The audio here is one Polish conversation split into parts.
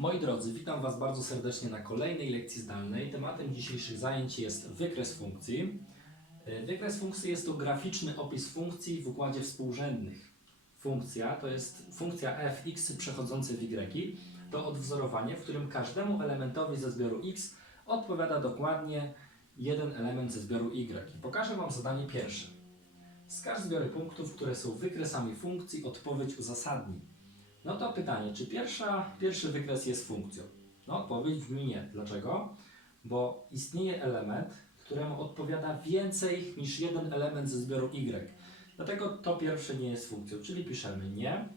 Moi drodzy, witam Was bardzo serdecznie na kolejnej lekcji zdalnej. Tematem dzisiejszych zajęć jest wykres funkcji. E, Wykres funkcji jest to graficzny opis funkcji w układzie współrzędnych. Funkcja to jest funkcja f x przechodzące w y. To odwzorowanie, w którym każdemu elementowi ze zbioru x odpowiada dokładnie jeden element ze zbioru y. Pokażę Wam zadanie pierwsze. Wskaż zbiory punktów, które są wykresami funkcji, odpowiedź uzasadnij. No to pytanie, czy pierwsza, pierwszy wykres jest funkcją? No odpowiedź brzmi nie. Dlaczego? Bo istnieje element, któremu odpowiada więcej niż jeden element ze zbioru y. Dlatego to pierwsze nie jest funkcją, czyli piszemy nie,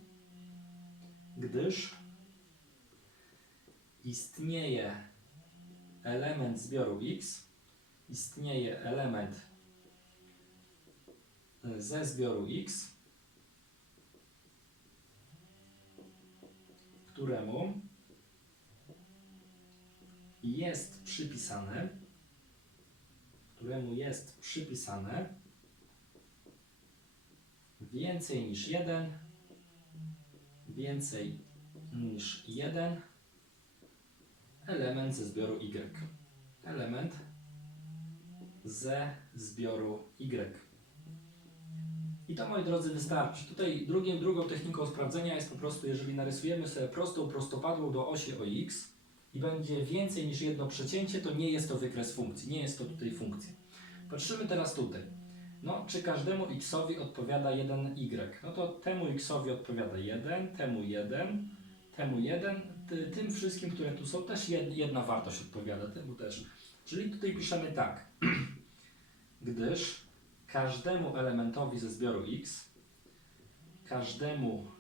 gdyż istnieje element zbioru x, istnieje element ze zbioru x, któremu jest przypisane, któremu jest przypisane więcej niż jeden, więcej niż jeden element ze zbioru y. Element ze zbioru y. I to, moi drodzy, wystarczy. Tutaj drugim, drugą techniką sprawdzenia jest po prostu, jeżeli narysujemy sobie prostą prostopadłą do osi o x i będzie więcej niż jedno przecięcie, to nie jest to wykres funkcji, nie jest to tutaj funkcja. Patrzymy teraz tutaj. No, czy każdemu xowi odpowiada 1 y? No to temu xowi odpowiada 1, temu 1, temu 1, ty, tym wszystkim, które tu są, też jed, jedna wartość odpowiada, temu też. Czyli tutaj piszemy tak, gdyż każdemu elementowi ze zbioru x, każdemu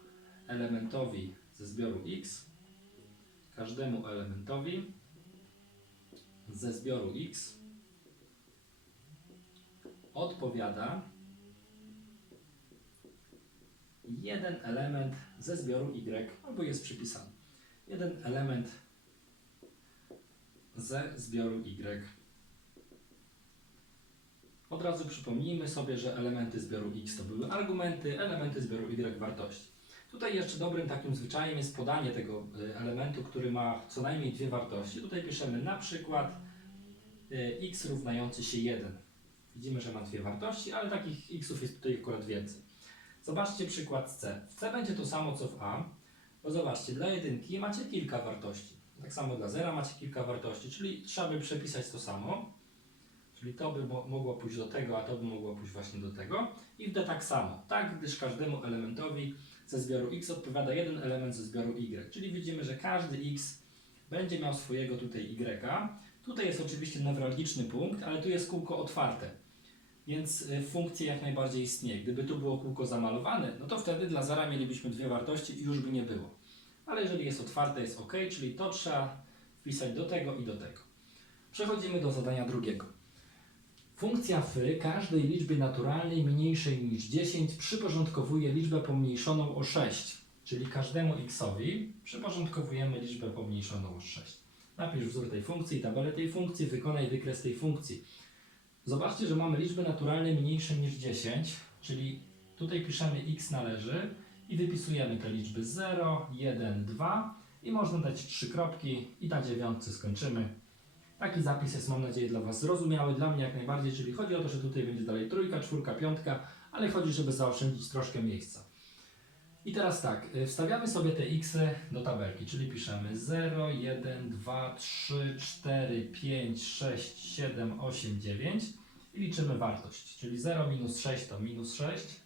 elementowi ze zbioru x, każdemu elementowi ze zbioru x odpowiada jeden element ze zbioru y, albo jest przypisany. Jeden element ze zbioru y. Od razu przypomnijmy sobie, że elementy zbioru x to były argumenty, elementy zbioru y wartości. Tutaj jeszcze dobrym takim zwyczajem jest podanie tego y, elementu, który ma co najmniej dwie wartości. Tutaj piszemy na przykład y, x równający się 1. Widzimy, że ma dwie wartości, ale takich xów jest tutaj akurat więcej. Zobaczcie przykład C. W C będzie to samo co w A, bo zobaczcie, dla jedynki macie kilka wartości. Tak samo dla zera macie kilka wartości, czyli trzeba by przepisać to samo. Czyli to by mo- mogło pójść do tego, a to by mogło pójść właśnie do tego. I w D tak samo, tak, gdyż każdemu elementowi ze zbioru x odpowiada jeden element ze zbioru y. Czyli widzimy, że każdy x będzie miał swojego tutaj y. Tutaj jest oczywiście newralgiczny punkt, ale tu jest kółko otwarte. Więc y, funkcja jak najbardziej istnieje. Gdyby tu było kółko zamalowane, no to wtedy dla zera mielibyśmy dwie wartości i już by nie było. Ale jeżeli jest otwarte, jest ok, czyli to trzeba wpisać do tego i do tego. Przechodzimy do zadania drugiego. Funkcja f każdej liczbie naturalnej mniejszej niż 10 przyporządkowuje liczbę pomniejszoną o 6. Czyli każdemu xowi przyporządkowujemy liczbę pomniejszoną o 6. Napisz wzór tej funkcji, tabelę tej funkcji, wykonaj wykres tej funkcji. Zobaczcie, że mamy liczby naturalne mniejsze niż 10, czyli tutaj piszemy x należy i wypisujemy te liczby 0, 1, 2 i można dać trzy kropki i na dziewiątce skończymy. Taki zapis jest, mam nadzieję, dla Was zrozumiały, dla mnie jak najbardziej, czyli chodzi o to, że tutaj będzie dalej trójka, czwórka, piątka, ale chodzi, żeby zaoszczędzić troszkę miejsca. I teraz tak, y, wstawiamy sobie te x do tabelki, czyli piszemy 0, 1, 2, 3, 4, 5, 6, 7, 8, 9 i liczymy wartość, czyli 0 minus 6 to minus 6,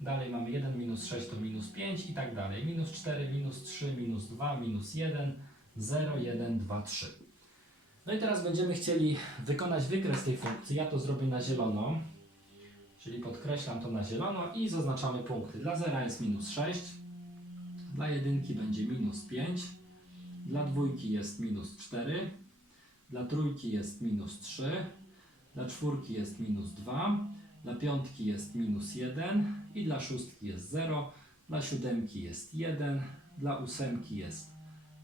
dalej mamy 1 minus 6 to minus 5 i tak dalej, minus 4, minus 3, minus 2, minus 1, 0, 1, 2, 3. No i teraz będziemy chcieli wykonać wykres tej funkcji. Ja to zrobię na zielono, czyli podkreślam to na zielono i zaznaczamy punkty. Dla zera jest minus 6, dla jedynki będzie minus 5, dla dwójki jest minus 4, dla trójki jest minus 3, dla czwórki jest minus 2, dla piątki jest minus 1 i dla szóstki jest 0, dla siódemki jest 1, dla ósemki jest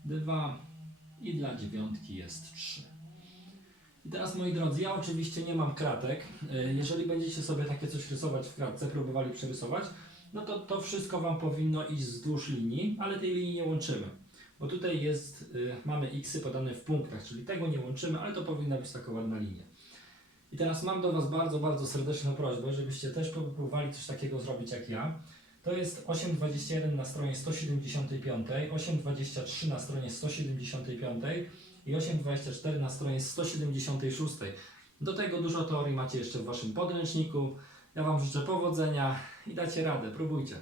2 i dla dziewiątki jest 3. I teraz moi drodzy, ja oczywiście nie mam kratek. E, Jeżeli będziecie sobie takie coś rysować w kratce, próbowali przerysować, no to to wszystko Wam powinno iść wzdłuż linii, ale tej linii nie łączymy. bo tutaj jest, y, mamy xy podane w punktach, czyli tego nie łączymy, ale to powinna być taka ładna linia. I teraz mam do Was bardzo, bardzo serdeczną prośbę, żebyście też próbowali coś takiego zrobić jak ja. To jest 8.21 na stronie 175, 8.23 na stronie 175 i 8.24 na stronie 176. Do tego dużo teorii macie jeszcze w Waszym podręczniku. Ja Wam życzę powodzenia i dacie radę. Próbujcie.